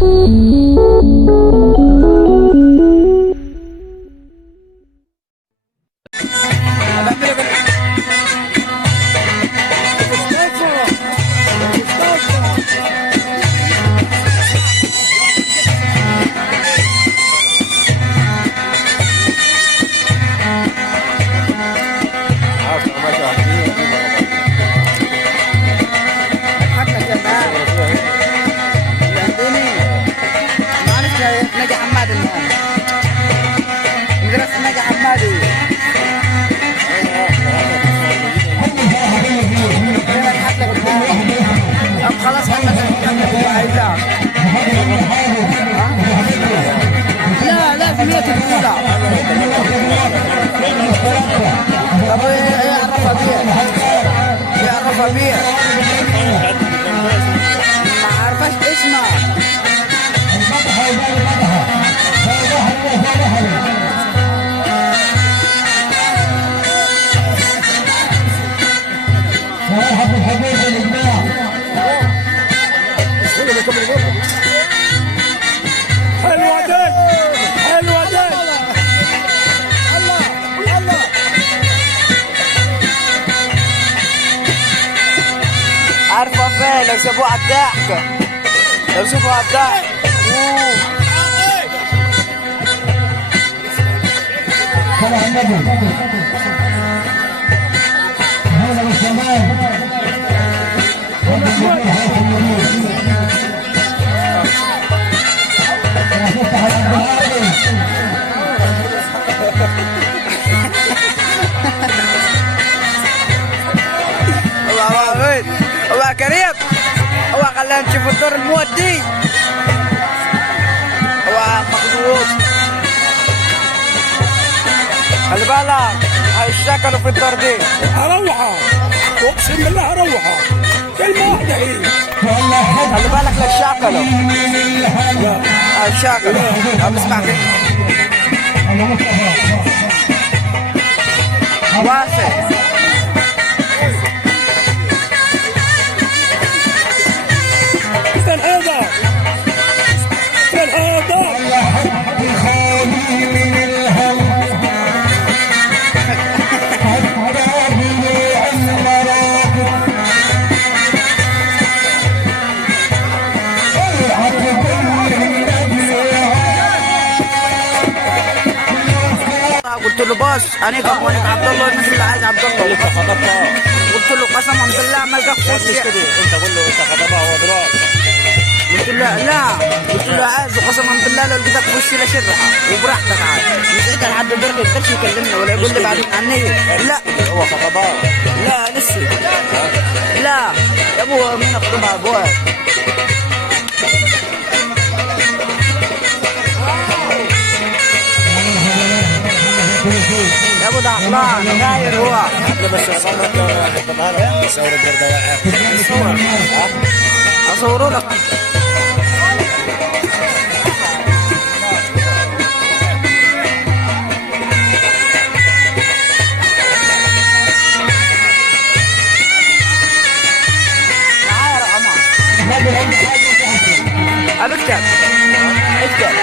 لا في 100 الأولى. طب ايه عرفها بيها؟ ايه عرفها بيها؟ ما عرفش اسمها. حلوة دي، حلوة دي. الله الله. عارفة فين؟ لو سابوها على الضحكة، لو سابوها على الضحكة. الله كريم، هو خلانا نشوف الدور المودي. هو مخلوق، خلي بالك هيشتكلوا في الدور دي. هروحها، اقسم بالله هروحها، كلمة واحدة هي. خلي بالك لا يشتكلوا. هيشتكلوا. طب اسمع كده. واسع. الهيدا الهيدا قلت له بص انا كفونك عبد الله الناس اللي عايز عبد الله. انت خطبتها. قلت له قسما بالله ما لقى في وشي. انت قول له انت خطبها هو ضرب. قلت له لا، قلت له عايز قسما بالله لو لقيتك في وشي لشرها وبراحتك عاد. مش لحد درجه ما يقدرش يكلمني ولا يقول لي بعدين عني. لا هو خطبها. لا لسه. لا يا ابو مين اخطبها ابوك؟ يا ابو ده عقلان داير هو. بس صمت خطبها لك يصور الدرداء. اصوره لك. معايا رقمها. اكتب اكتب.